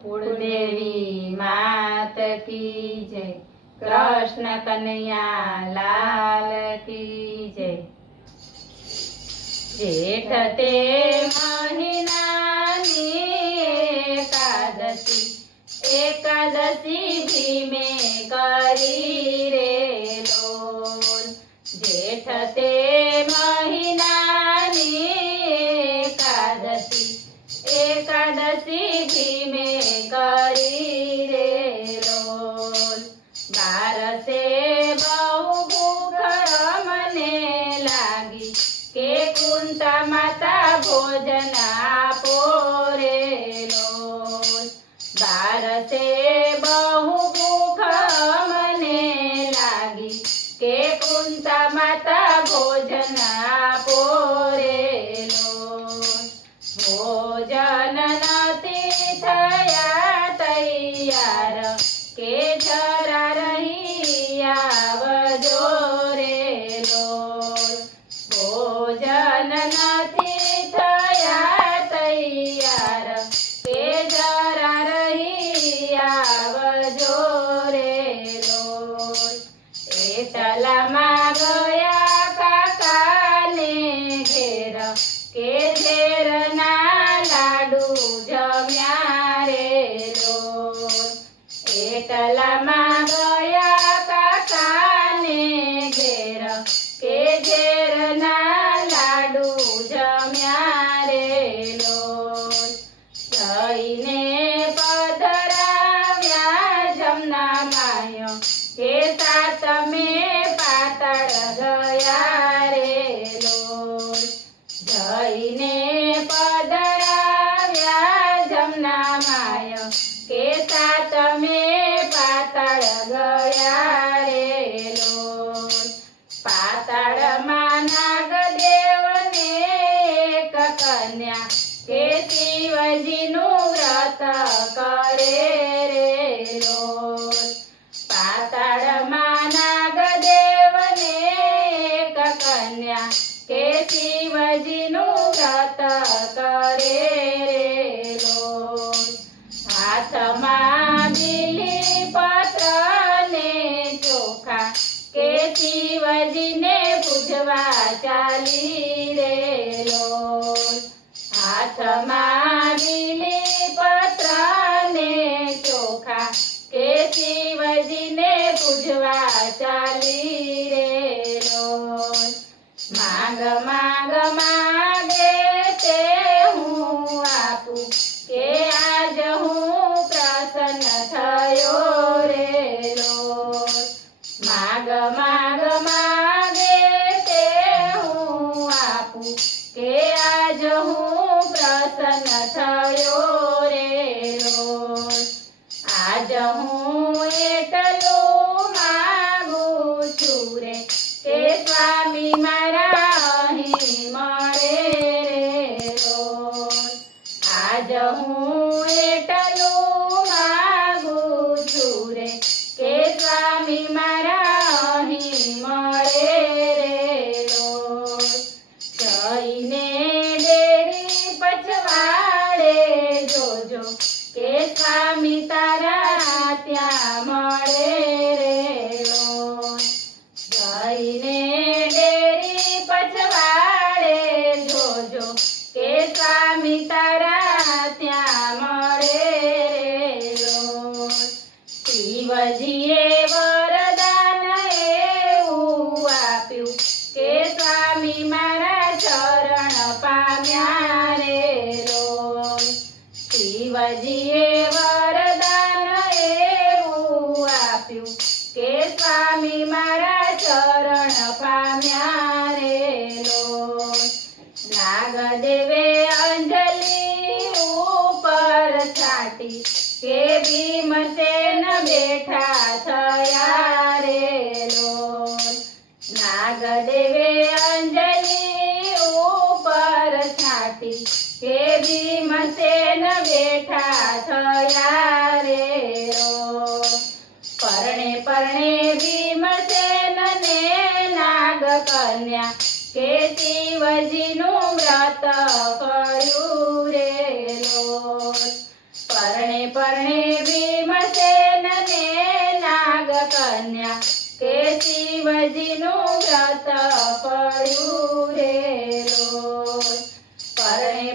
कुलदेवी मात की जय। कृष्ण कन्हैया लाल की जय। जेठ ते महीनानी एकादशी, एकादशी भीमे करी रे लोल। जेठ ते महीनानी एकादशी, एकादशी भीमे करी रे लोल। बारसे बहु भूख મને લાગી કે કુંતા માતા ભોજન આપો રે લોલ। બારસે બહુ ભૂખ મને લાગી કે કુંતા માતા ભોજન આપો રે લોલ। ભોજન નથી થયા તૈયાર કે જરા રહી આવજો રે લોલ। ભોજન નથી થયા તૈયાર કે જરા રહી આવજો રે લોલ। એટલામાં ગયા કાકાને ઘેર કે ઝેરના લાડુ જમ્યા રે લોલ। એટલામાં ગયા કાકાને ઘેર કે ઝેરના લાડુ જમ્યા રે લોલ। જઈને પધરાવ્યા જમના માયો કે સાતમે પાતાળ ગયા રે લોલ। જઈને પધરાવ્યા જમના માયો કે સાતમે પાતાળ ગયા રે લોલ। પાતાળમાં નાગદેવને એક કન્યા કે શિવજીનું વ્રત કરે રે લોલ। પાતાળમાં નાગદેવને એક કન્યા કે શિવજીનું વ્રત કરે રે લોલ। હાથમાં બીલીપત્ર ને ચોખા કે શિવજીને પૂજવા ચાલી રે લોલ। હાથમાં બીલીપત્ર ને ચોખા કે શિવજીને પૂજવા ચાલી રે લોલ। માંગ માંગ માગે તે હું આપું કે આજ હું પ્રસન્ન થયો રે લોલ। માંગ માંગ માગે તે હું આપું કે આજ હું પ્રસન્ન થયો રે લોલ। આજ હું એટલું માગું છું રે કે સ્વામી મારા અહીં મળે રે લોલ। આજ હું એટલું માગું છું રે કે સ્વામી મારા અહીં મળે રે લોલ। જઈને ડેરી પછવાડે જોજો કે સ્વામી તારા ત્યાં મળે રે લોલ। જઈને ડેરી પછવાડે જોજો કે સ્વામી તારા ત્યાં મળે રે લોલ। શિવજીએ વરદાન એવું આપ્યું કે સ્વામી મારા ચરણ પામ્યા રે લોલ। શિવજીએ વરદાન એવું આપ્યું કે સ્વામી મારા ચરણ પામ્યા રે લોલ। નાગદેવે અંજલિ ઉપર છાટી કે ભીમસેન બેઠા થયા રે લોલ। નાગદેવે અંજલિ ઉપર છાટી કે ભીમસેન બેઠા થયા રે લોલ। પરણે પરણે ભીમસેન ને નાગ કન્યા કે શિવજીનું વ્રત કર્યું રે લોલ। પરણે પરણે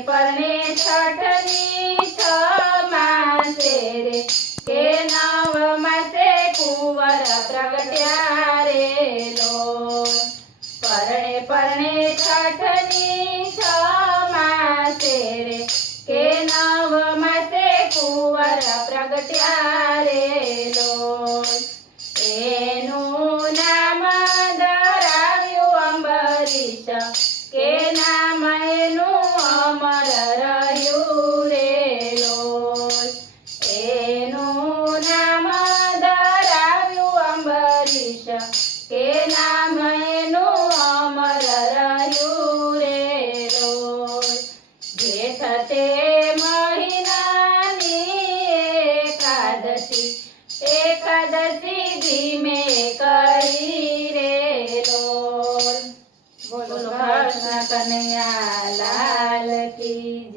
પરણે છઠની 6 માસે રે કે 9 માસે કુંવર પ્રગટ્યા રે લોલ પરણે પરણે છઠની 6 માસે રે કે 9 માસે કુંવર પ્રગટ્યા રે લોલ એનું નામ ધરાવ્યું અંબરીશ કે નામ એનું અમર રહ્યું રે લોલ એનું નામ ધરાવ્યું અંબરીશ કે નામ એનું અમર રહ્યું રે લોલ જેઠ તે મહિનાની એકાદશી ધીમે કરી રે લોલ બોલો કૃષ્ણ કનૈયા લાલ કી